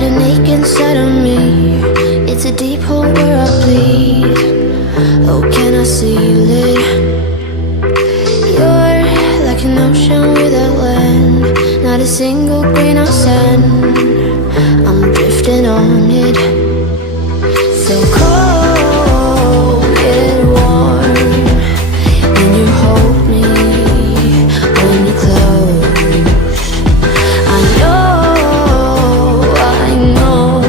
got an ache inside of me. It's a deep hole where I bleed. Oh, can I seal it? You're like an ocean without land, not a single grain of sand. I'm drifting on it. So cold, yet warm, when you hold me, when you close. I know,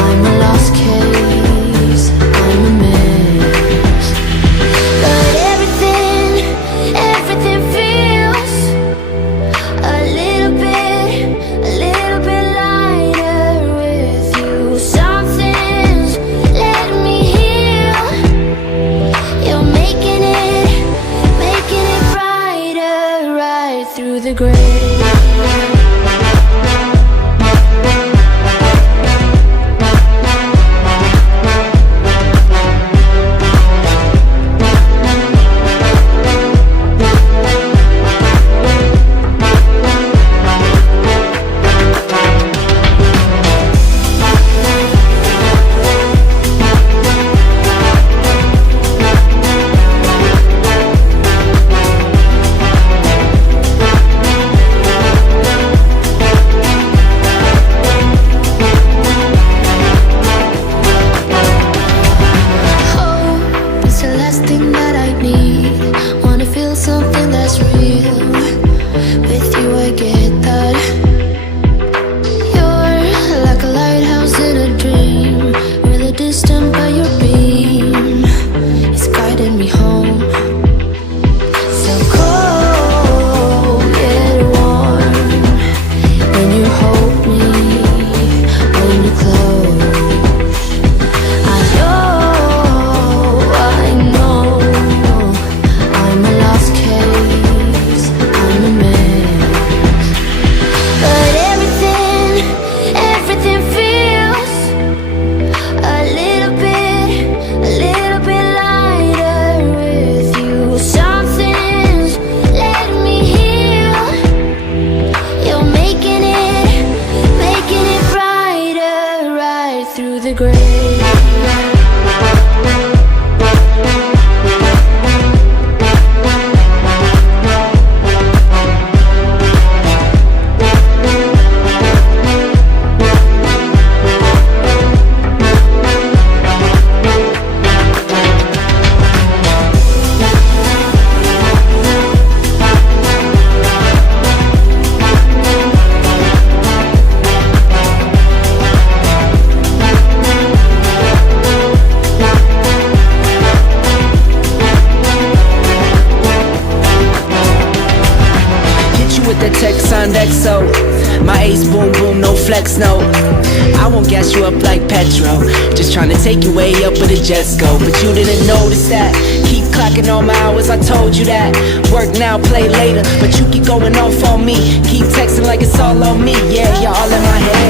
I'm a lost case, I'm a mess. But everything feels a little bit lighter with you. Something's letting me heal. You're making it brighter, right through the gray. Something that's real. With you I get that. You're like a lighthouse in a dream, really distant but your beam is guiding me home. So cold yet warm, when you hold me, when you close. I know, I'm a lost case, I'm a mess. But everything feels a little bit lighter with you. Something's letting me heal. You're making it brighter, right through the gray. With the text on XO, my ace boom boom, no flex, no. I won't gas you up like petrol, just trying to take you way up where the jets go. But you didn't notice that. Keep clocking all my hours, I told you that. Work now, play later, but you keep going off on me. Keep texting like it's all on me, yeah, you're all in my head.